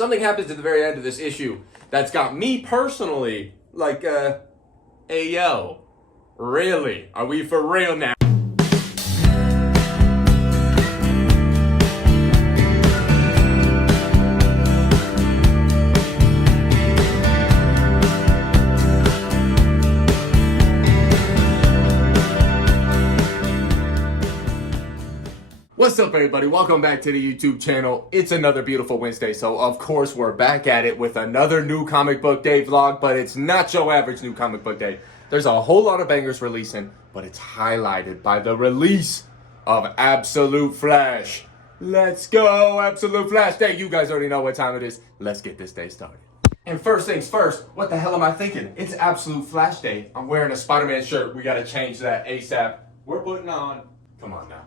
something happens at the very end of this issue that's got me personally like, hey yo, really? Are we for real now? What's up, everybody? Welcome back to the YouTube channel. It's another beautiful Wednesday, so of course we're back at it with another new comic book day vlog, but it's not your average new comic book day. There's a whole lot of bangers releasing, but it's highlighted by the release of Absolute Flash. Let's go, Absolute Flash Day. You guys already know what time it is. Let's get this day started. And first things first, what the hell am I thinking? It's Absolute Flash Day. I'm wearing a Spider-Man shirt. We gotta change that ASAP. We're putting on, come on now,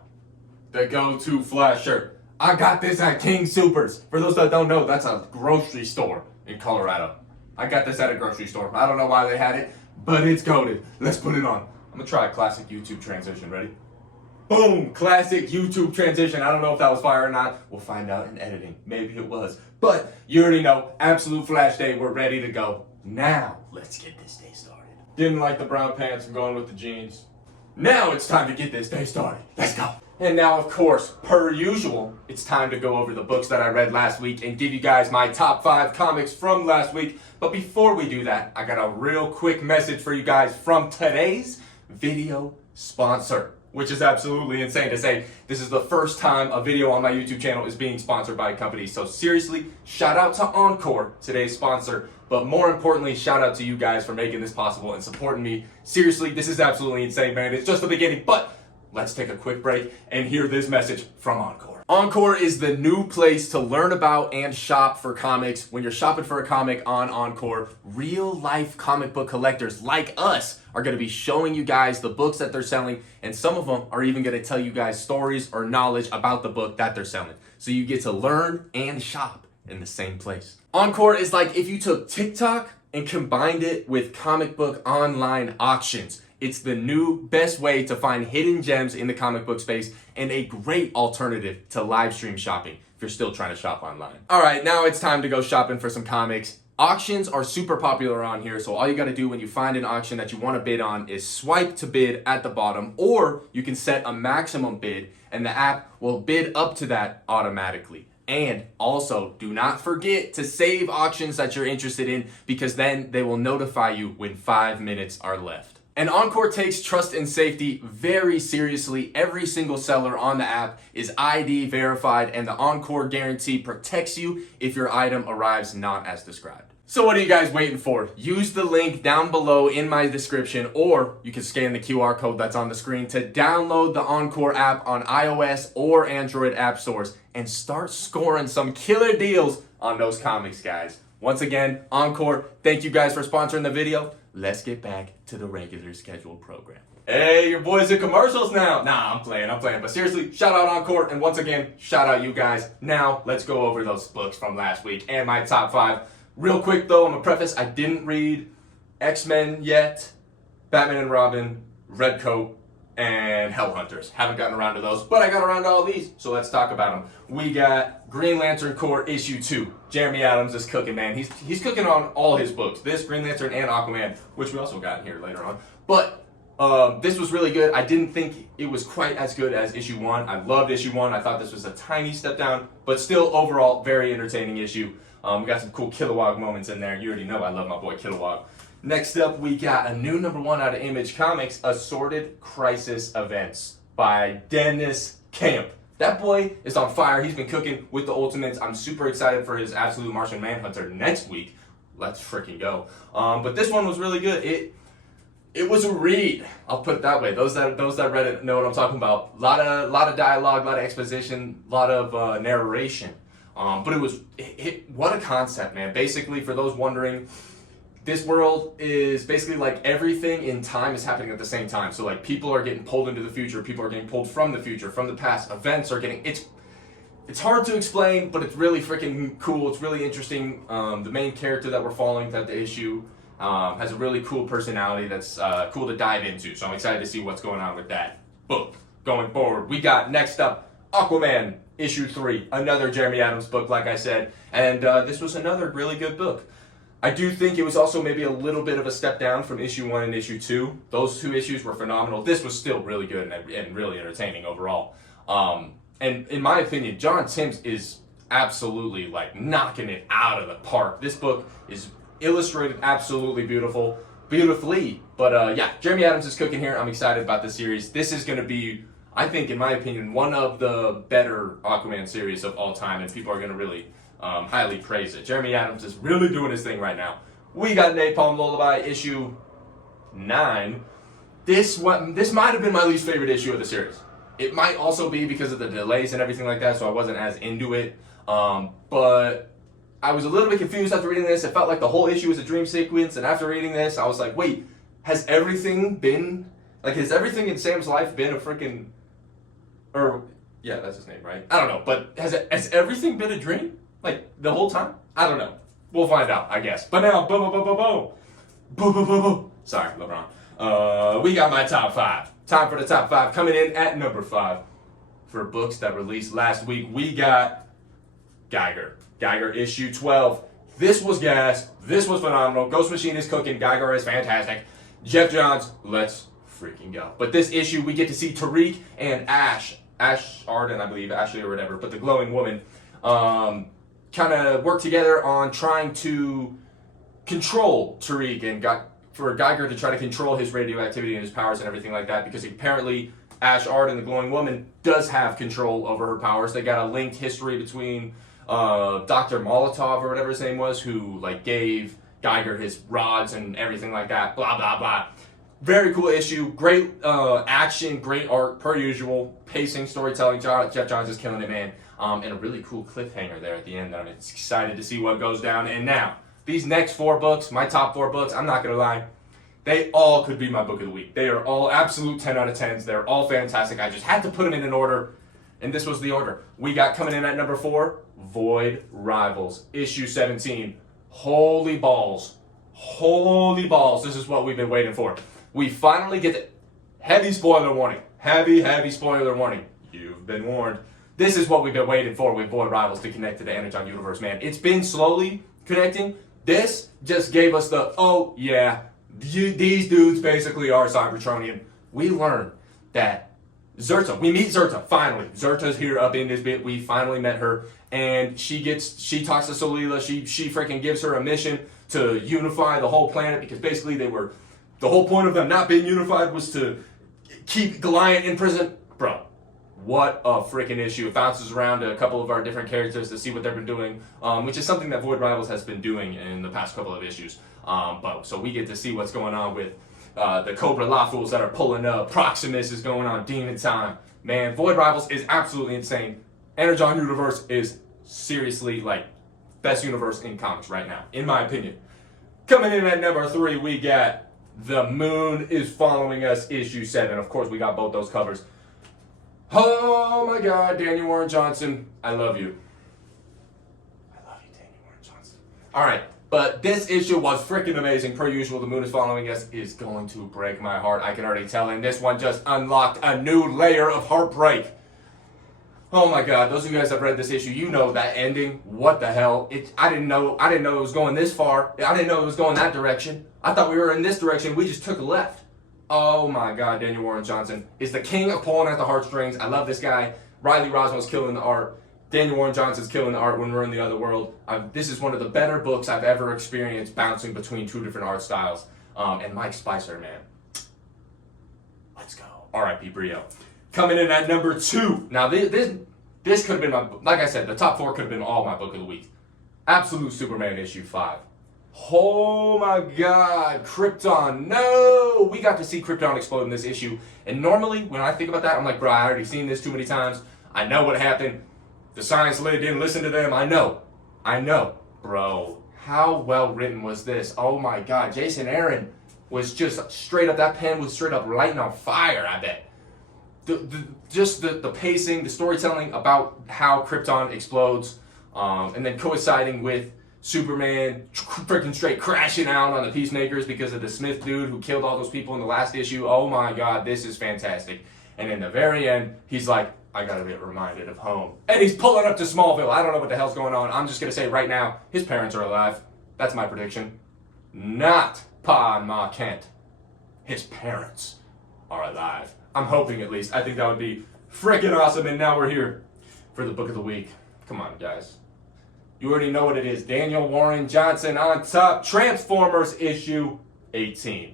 the go-to Flash shirt. I got this at King Supers. For those that don't know, that's a grocery store in Colorado. I got this at a grocery store. I don't know why they had it, but it's goated. Let's put it on. I'm gonna try a classic YouTube transition. Ready? Boom! Classic YouTube transition. I don't know if that was fire or not. We'll find out in editing. Maybe it was. But you already know, Absolute Flash Day. We're ready to go. Now, let's get this day started. Didn't like the brown pants. I'm going with the jeans. Now it's time to get this day started. Let's go. And now, of course, per usual, it's time to go over the books that I read last week and give you guys my top 5 comics from last week. But before we do that, I got a real quick message for you guys from today's video sponsor, which is absolutely insane to say. This is the first time a video on my YouTube channel is being sponsored by a company. So seriously, shout out to Encore, today's sponsor. But more importantly, shout out to you guys for making this possible and supporting me. Seriously, this is absolutely insane, man. It's just the beginning, but let's take a quick break and hear this message from Encore. Encore is the new place to learn about and shop for comics. When you're shopping for a comic on Encore, real life comic book collectors like us are going to be showing you guys the books that they're selling, and some of them are even going to tell you guys stories or knowledge about the book that they're selling. So you get to learn and shop in the same place. Encore is like if you took TikTok and combined it with comic book online auctions. It's the new best way to find hidden gems in the comic book space and a great alternative to live stream shopping if you're still trying to shop online. All right, now it's time to go shopping for some comics. Auctions are super popular on here, so all you gotta do when you find an auction that you wanna bid on is swipe to bid at the bottom, or you can set a maximum bid and the app will bid up to that automatically. And also, do not forget to save auctions that you're interested in, because then they will notify you when 5 minutes are left. And Encore takes trust and safety very seriously. Every single seller on the app is ID verified, and the Encore guarantee protects you if your item arrives not as described. So what are you guys waiting for? Use the link down below in my description, or you can scan the QR code that's on the screen to download the Encore app on iOS or Android app stores and start scoring some killer deals on those comics, guys. Once again, Encore, thank you guys for sponsoring the video. Let's get back to the regular scheduled program. Hey, your boys in commercials now. Nah, I'm playing. But seriously, shout out Encore, and once again, shout out you guys. Now, let's go over those books from last week and my top 5. Real quick though, I'm gonna preface, I didn't read X-Men yet, Batman and Robin, Red Coat, and Hell Hunters. Haven't gotten around to those, but I got around to all these, so let's talk about them. We got Green Lantern Corps issue 2. Jeremy Adams is cooking, man. He's cooking on all his books. This, Green Lantern, and Aquaman, which we also got in here later on. But this was really good. I didn't think it was quite as good as issue 1. I loved issue 1. I thought this was a tiny step down, but still overall very entertaining issue. We got some cool Kilowog moments in there. You already know I love my boy Kilowog. Next up, we got a new #1 out of Image Comics, Assorted Crisis Events by Dennis Camp. That boy is on fire. He's been cooking with the Ultimates. I'm super excited for his Absolute Martian Manhunter next week. Let's freaking go. But this one was really good. It was a read. I'll put it that way. Those that read it know what I'm talking about. Lot of dialogue, lot of exposition, lot of narration. But what a concept, man. Basically, for those wondering, this world is basically like everything in time is happening at the same time. So like people are getting pulled into the future, people are getting pulled from the future, from the past. Events are getting, it's hard to explain, but it's really freaking cool. It's really interesting. The main character that we're following throughout the issue has a really cool personality that's cool to dive into. So I'm excited to see what's going on with that book going forward. We got next up Aquaman issue 3, another Jeremy Adams book, like I said, and this was another really good book. I do think it was also maybe a little bit of a step down from issue 1 and issue 2. Those 2 issues were phenomenal. This was still really good and really entertaining overall. And in my opinion, John Timms is absolutely like knocking it out of the park. This book is illustrated absolutely beautifully. But yeah, Jeremy Adams is cooking here. I'm excited about this series. This is going to be, I think, in my opinion, one of the better Aquaman series of all time, and people are going to really highly praise it. Jeremy Adams is really doing his thing right now. We got Napalm Lullaby issue 9. This might have been my least favorite issue of the series. It might also be because of the delays and everything like that, so I wasn't as into it. But I was a little bit confused after reading this. It felt like the whole issue was a dream sequence, and after reading this, I was like, wait, has everything in Sam's life been a freaking, or, yeah, that's his name, right? I don't know, but has everything been a dream? Like, the whole time? I don't know. We'll find out, I guess. But now, sorry, LeBron. We got my top 5. Time for the top 5. Coming in at number 5 for books that released last week, we got Geiger issue 12. This was gas. This was phenomenal. Ghost Machine is cooking. Geiger is fantastic. Jeff Johns, let's freaking go. But this issue, we get to see Tariq and Ash Arden, I believe, Ashley or whatever, but the glowing woman, kind of work together on trying to control Tariq and for Geiger to try to control his radioactivity and his powers and everything like that, because apparently Ash Arden, the glowing woman, does have control over her powers. They got a linked history between Dr. Molotov or whatever his name was, who like gave Geiger his rods and everything like that, blah, blah, blah. Very cool issue. Great action, great art, per usual. Pacing, storytelling. Jeff Johns is killing it, man. And a really cool cliffhanger there at the end. I'm excited to see what goes down. And now, these next 4 books, my top 4 books, I'm not going to lie, they all could be my book of the week. They are all absolute 10 out of 10s. They're all fantastic. I just had to put them in an order, and this was the order. We got coming in at number 4, Void Rivals, issue 17. Holy balls. Holy balls. This is what we've been waiting for. We finally get the heavy spoiler warning. Heavy spoiler warning. You've been warned. This is what we've been waiting for with Void Rivals to connect to the Energon universe, man. It's been slowly connecting. This just gave us the, oh yeah, these dudes basically are Cybertronian. We learned that Zerta, we meet Zerta, finally. Zerta's here up in this bit. We finally met her, and she talks to Solila. She freaking gives her a mission to unify the whole planet, because basically the whole point of them not being unified was to keep Goliath in prison. Bro, what a freaking issue. It bounces around to a couple of our different characters to see what they've been doing, which is something that Void Rivals has been doing in the past couple of issues. So we get to see what's going on with the Cobra Lawfuls that are pulling up. Proximus is going on. Demon Time. Man, Void Rivals is absolutely insane. Energon universe is seriously, like, best universe in comics right now, in my opinion. Coming in at number 3, we got The Moon is Following Us, issue 7. Of course, we got both those covers. Oh my God, Daniel Warren Johnson, I love you. I love you, Daniel Warren Johnson. All right, but this issue was freaking amazing. Per usual, The Moon is Following Us is going to break my heart. I can already tell, and this one just unlocked a new layer of heartbreak. Oh my God, those of you guys that have read this issue, you know that ending. What the hell? I didn't know it was going this far. I didn't know it was going that direction. I thought we were in this direction. We just took a left. Oh my God, Daniel Warren Johnson is the king of pulling at the heartstrings. I love this guy. Riley Roswell's killing the art. Daniel Warren Johnson's killing the art when we're in the other world. This is one of the better books I've ever experienced, bouncing between 2 different art styles. And Mike Spicer, man. Let's go. R.I.P. Brio. Coming in at number 2. Now, this could have been like I said, the top 4 could have been all my book of the week. Absolute Superman issue 5. Oh my God, Krypton, no! We got to see Krypton explode in this issue. And normally, when I think about that, I'm like, bro, I already seen this too many times. I know what happened. The science lady didn't listen to them. I know. Bro, how well written was this? Oh my God, Jason Aaron was just straight up, that pen was straight up lighting on fire, I bet. The pacing, the storytelling about how Krypton explodes, and then coinciding with Superman freaking straight crashing out on the Peacemakers because of the Smith dude who killed all those people in the last issue. Oh my God, this is fantastic. And in the very end, he's like, I gotta get reminded of home. And he's pulling up to Smallville. I don't know what the hell's going on. I'm just gonna say right now, his parents are alive. That's my prediction. Not Pa and Ma Kent. His parents are alive. I'm hoping, at least. I think that would be freaking awesome. And now we're here for the book of the week. Come on, guys. You already know what it is. Daniel Warren Johnson on top. Transformers issue 18.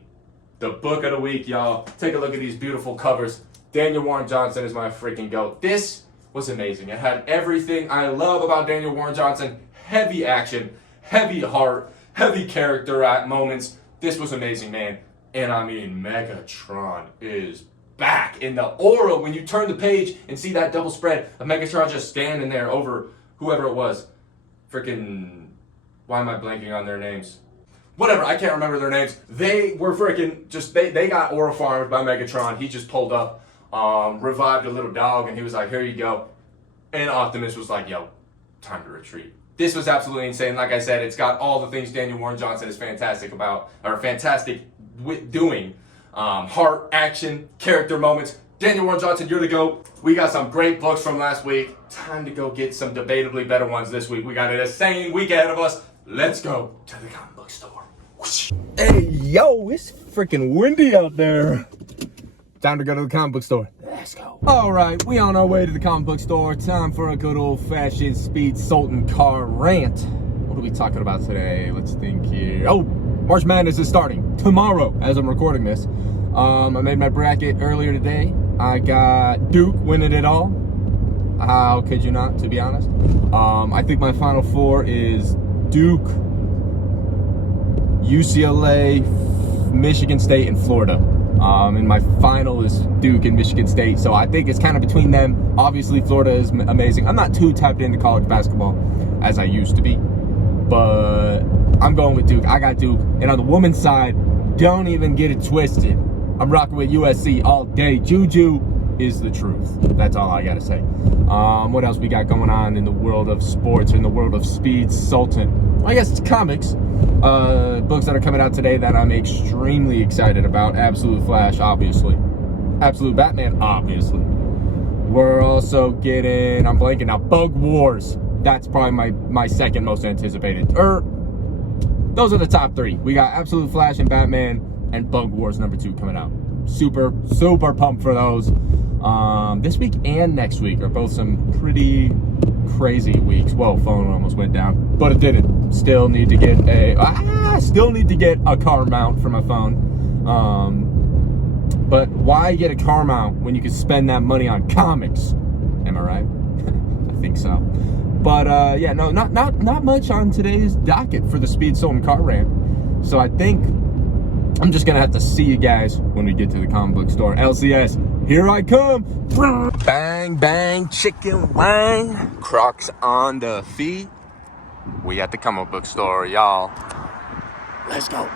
The book of the week, y'all. Take a look at these beautiful covers. Daniel Warren Johnson is my freaking GOAT. This was amazing. It had everything I love about Daniel Warren Johnson. Heavy action, heavy heart, heavy character at moments. This was amazing, man. And I mean, Megatron is back in the aura. When you turn the page and see that double spread of Megatron just standing there over whoever it was. Freaking, why am I blanking on their names? Whatever, I can't remember their names. They were freaking just, they got aura farmed by Megatron. He just pulled up, revived a little dog, and he was like, here you go. And Optimus was like, yo, time to retreat. This was absolutely insane. Like I said, it's got all the things Daniel Warren Johnson is fantastic about, or fantastic with doing. Heart, action, character moments. Daniel Warren Johnson, you're the GOAT. We got some great books from last week. Time to go get some debatably better ones this week. We got an insane week ahead of us. Let's go to the comic book store. Whoosh. Hey, yo, it's freaking windy out there. Time to go to the comic book store. Let's go. All right, we on our way to the comic book store. Time for a good old-fashioned Speed Sultan car rant. What are we talking about today? Let's think here. Oh, March Madness is starting tomorrow as I'm recording this. I made my bracket earlier today. I got Duke winning it all. How could you not, to be honest? I think my final four is Duke, UCLA, Michigan State, and Florida. And my final is Duke and Michigan State. So I think it's kind of between them. Obviously, Florida is amazing. I'm not too tapped into college basketball as I used to be. But I'm going with Duke. I got Duke. And on the women's side, don't even get it twisted. I'm rocking with USC all day. Juju is the truth. That's all I gotta say. What else we got going on in the world of sports, in the world of Speed Sultan? Well, I guess it's comics. Books that are coming out today that I'm extremely excited about. Absolute Flash, obviously. Absolute Batman, obviously. We're also getting, I'm blanking now, Bug Wars. That's probably my second most anticipated. Those are the top three. We got Absolute Flash and Batman and Bug Wars #2 coming out. Super, super pumped for those. This week and next week are both some pretty crazy weeks. Whoa, phone almost went down, but it didn't. Still need to get a car mount for my phone. But why get a car mount when you can spend that money on comics? Am I right? I think so. But yeah, no, not much on today's docket for the Speed Sultan car rant. So I think I'm just gonna have to see you guys when we get to the comic book store. LCS, here I come. Bang, bang, chicken wing. Crocs on the feet. We at the comic book store, y'all. Let's go.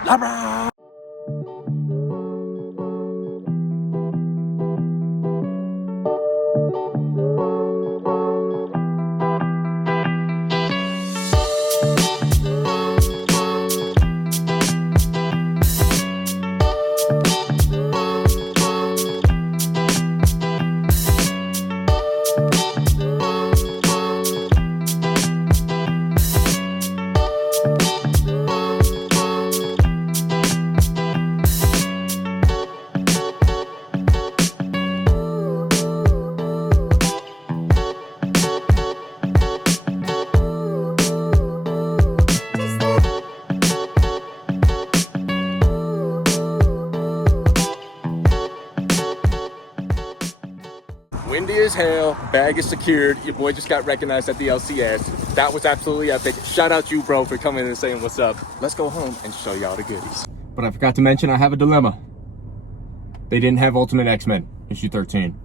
Windy as hell, bag is secured. Your boy just got recognized at the LCS. That was absolutely epic. Shout out you, bro, for coming in and saying what's up. Let's go home and show y'all the goodies. But I forgot to mention, I have a dilemma. They didn't have Ultimate X-Men issue 13.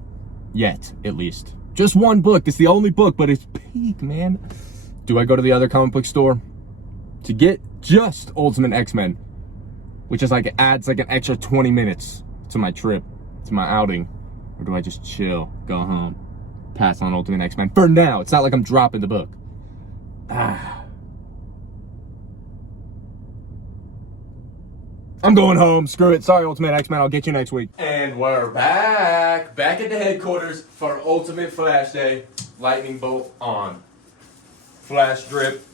Yet, at least. Just one book. It's the only book, but it's peak, man. Do I go to the other comic book store to get just Ultimate X-Men, which is like, adds like an extra 20 minutes to my trip, to my outing? Or do I just chill, go home, pass on Ultimate X-Men? For now, it's not like I'm dropping the book. I'm going home. Screw it. Sorry, Ultimate X-Men. I'll get you next week. And we're back at the headquarters for Ultimate Flash Day. Lightning bolt on. Flash drip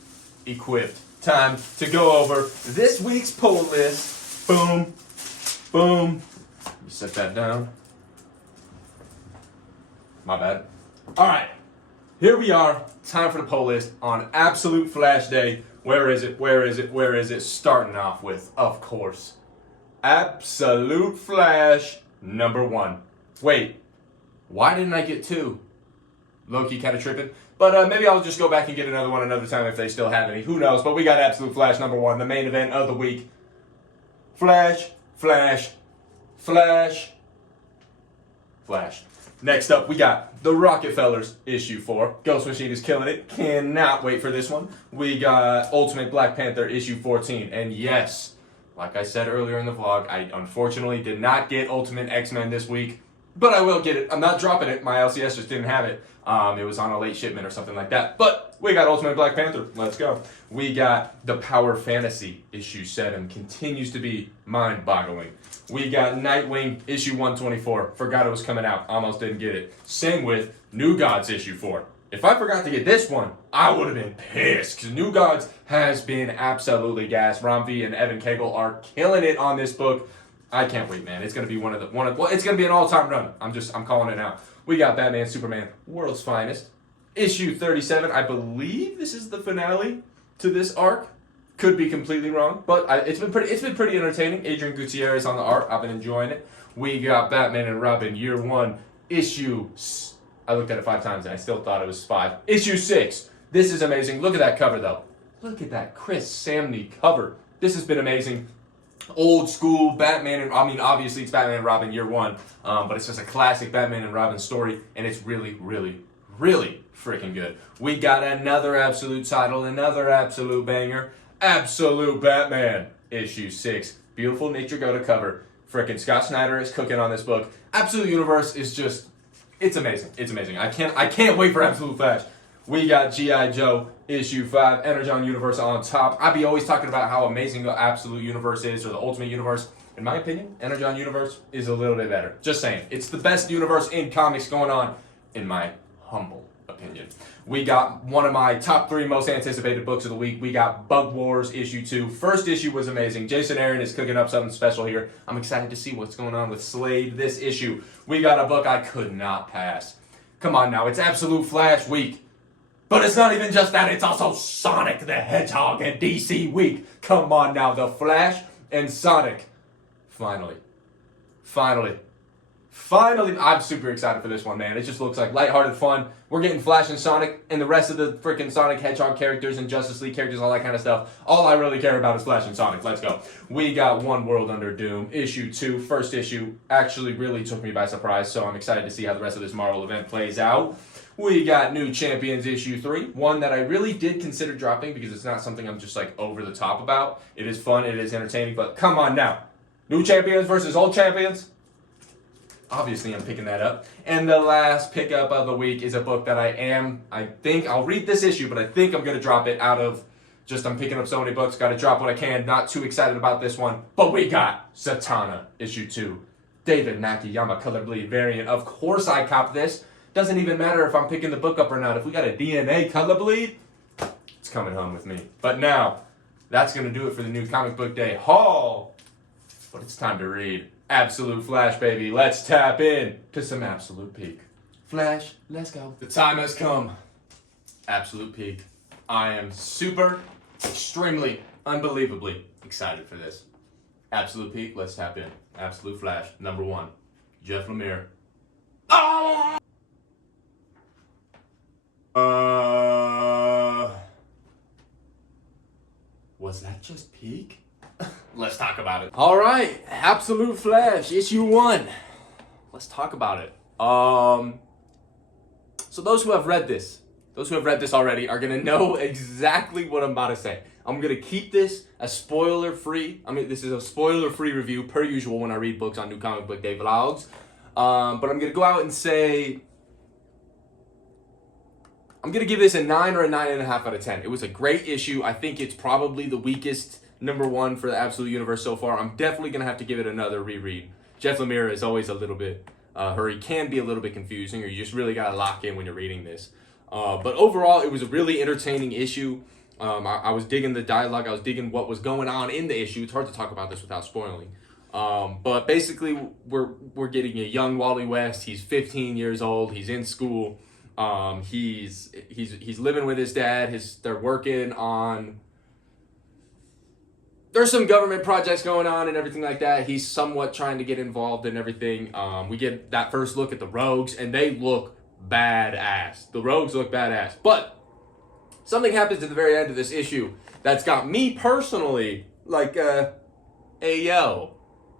equipped. Time to go over this week's pull list. Boom, boom. You set that down. My bad. All right, here we are. Time for the poll list on Absolute Flash Day. Where is it? Where is it? Where is it? Starting off with, of course, Absolute Flash #1. Wait, why didn't I get 2? Low-key kind of tripping. But maybe I'll just go back and get another one another time if they still have any. Who knows? But we got Absolute Flash #1, the main event of the week. Flash, Flash, Flash, Flash. Next up, we got The Rockefellers, issue 4. Ghost Machine is killing it. Cannot wait for this one. We got Ultimate Black Panther, issue 14. And yes, like I said earlier in the vlog, I unfortunately did not get Ultimate X-Men this week. But I will get it. I'm not dropping it. My LCS just didn't have it. It was on a late shipment or something like that. But we got Ultimate Black Panther. Let's go. We got The Power Fantasy, issue 7. Continues to be mind-boggling. We got Nightwing, issue 124. Forgot it was coming out. Almost didn't get it. Same with New Gods, issue 4. If I forgot to get this one, I would have been pissed. Because New Gods has been absolutely gas. Ron V and Evan Cagle are killing it on this book. I can't wait, man. It's gonna be well, it's gonna be an all-time run. I'm calling it now. We got Batman, Superman, World's Finest, issue 37. I believe this is the finale to this arc. Could be completely wrong, but it's been pretty entertaining. Adrian Gutierrez on the art. I've been enjoying it. We got Batman and Robin, year 1, issue. I looked at it 5 times and I still thought it was 5. Issue 6. This is amazing. Look at that cover though. Look at that Chris Samney cover. This has been amazing. Old school Batman, and I mean, obviously it's Batman and Robin year 1, but it's just a classic Batman and Robin story, and it's really, really, really freaking good. We got another absolute title, another absolute banger, Absolute Batman, issue 6. Beautiful Nick Dragotta cover. Freaking Scott Snyder is cooking on this book. Absolute Universe is just, it's amazing. It's amazing. I can't wait for Absolute Flash. We got G.I. Joe, issue 5, Energon Universe on top. I be always talking about how amazing the Absolute Universe is, or the Ultimate Universe. In my opinion, Energon Universe is a little bit better. Just saying. It's the best universe in comics going on, in my humble opinion. We got one of my top 3 most anticipated books of the week. We got Bug Wars, issue 2. First issue was amazing. Jason Aaron is cooking up something special here. I'm excited to see what's going on with Slade this issue. We got a book I could not pass. Come on now, it's Absolute Flash week. But it's not even just that, it's also Sonic the Hedgehog and DC Week. Come on now, the Flash and Sonic. Finally, I'm super excited for this one, man. It just looks like lighthearted fun. We're getting Flash and Sonic and the rest of the freaking Sonic Hedgehog characters and Justice League characters, all that kind of stuff. All I really care about is Flash and Sonic. Let's go. We got One World Under Doom, issue 2. First issue actually really took me by surprise, so I'm excited to see how the rest of this Marvel event plays out. We got New Champions, issue 3. One that I really did consider dropping because it's not something I'm just like over the top about. It is fun, it is entertaining, but come on now. New Champions versus Old Champions? Obviously I'm picking that up. And the last pickup of the week is a book that I think I'll read this issue, but I think I'm going to drop it out of just I'm picking up so many books, got to drop what I can. Not too excited about this one. But we got Zatanna, issue 2. David Nakayama color bleed variant. Of course I copped this. Doesn't even matter if I'm picking the book up or not. If we got a DNA color bleed, it's coming home with me. But now, that's going to do it for the new Comic Book Day haul. But it's time to read Absolute Flash, baby. Let's tap in to some Absolute Peak. Flash, let's go. The time has come. Absolute Peak. I am super, extremely, unbelievably excited for this. Absolute Peak, let's tap in. Absolute Flash, #1. Jeff Lemire. Oh! Was that just peak? Let's talk about it. All right, Absolute Flash, issue 1. Let's talk about it. So those who have read this already are gonna know exactly what I'm about to say. I'm gonna keep this as spoiler-free. I mean, this is a spoiler-free review per usual when I read books on New Comic Book Day vlogs. But I'm gonna go out and say, I'm going to give this a 9 or a 9.5 out of 10. It was a great issue. I think it's probably the weakest number one for the Absolute Universe so far. I'm definitely going to have to give it another reread. Jeff Lemire is always a little bit, or he can be a little bit confusing, or you just really got to lock in when you're reading this. But overall, it was a really entertaining issue. I was digging the dialogue. I was digging what was going on in the issue. It's hard to talk about this without spoiling. But basically, we're getting a young Wally West. He's 15 years old. He's in school. He's living with his dad. They're working on. There's some government projects going on and everything like that. He's somewhat trying to get involved in everything. We get that first look at the Rogues, and they look badass. The Rogues look badass. But something happens at the very end of this issue that's got me personally like, hey, yo,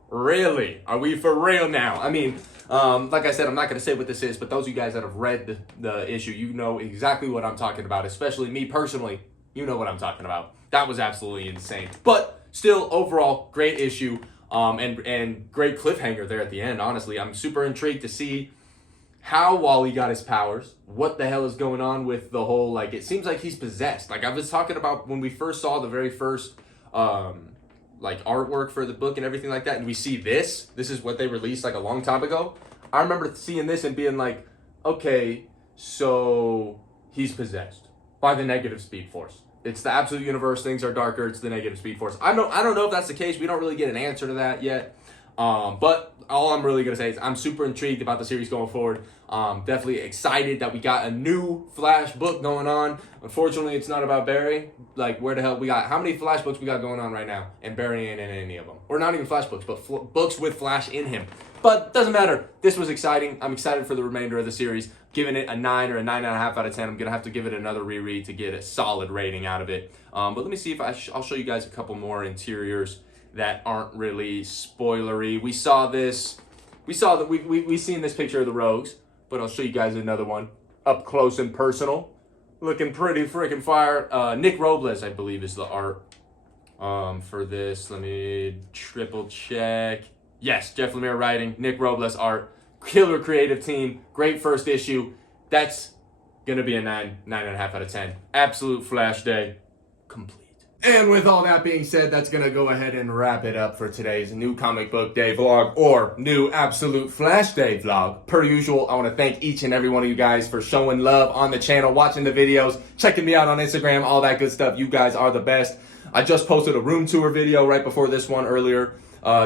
really? Are we for real now? I mean, like I said, I'm not going to say what this is, but those of you guys that have read the issue, you know exactly what I'm talking about, especially me personally. You know what I'm talking about. That was absolutely insane. But still, overall, great issue, and great cliffhanger there at the end, honestly. I'm super intrigued to see how Wally got his powers, what the hell is going on with the whole, like, it seems like he's possessed. Like, I was talking about when we first saw the very first, like, artwork for the book and everything like that, and we see this is what they released, like, a long time ago. I remember seeing this and being like, okay, so he's possessed by the negative Speed Force. It's the Absolute Universe, things are darker, it's the negative Speed Force. I don't know if that's the case. We don't really get an answer to that yet. But all I'm really going to say is I'm super intrigued about the series going forward. Definitely excited that we got a new Flash book going on. Unfortunately, it's not about Barry. Like, where the hell how many Flash books we got going on right now? And Barry ain't in any of them. Or not even Flash books, but books with Flash in him. But doesn't matter. This was exciting. I'm excited for the remainder of the series. Giving it a 9 or a 9.5 out of 10. I'm going to have to give it another reread to get a solid rating out of it. But let me see if I'll show you guys a couple more interiors that aren't really spoilery. We saw this. We seen this picture of the Rogues, but I'll show you guys another one up close and personal. Looking pretty freaking fire. Nick Robles, I believe, is the art for this. Let me triple check. Yes, Jeff Lemire writing, Nick Robles art. Killer creative team. Great first issue. That's gonna be a 9.5 out of 10. Absolute Flash day. Complete. And with all that being said, that's going to go ahead and wrap it up for today's new comic book day vlog, or new Absolute Flash Day vlog. Per usual, I want to thank each and every one of you guys for showing love on the channel, watching the videos, checking me out on Instagram, all that good stuff. You guys are the best. I just posted a room tour video right before this one earlier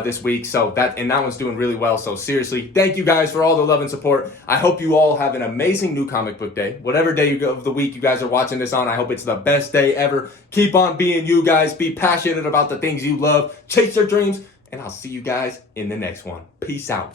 this week, so that one's doing really well. So seriously, thank you guys for all the love and support. I hope you all have an amazing new comic book day. Whatever day of the week you guys are watching this on, I hope it's the best day ever. Keep on being you guys. Be passionate about the things you love. Chase your dreams, and I'll see you guys in the next one. Peace out.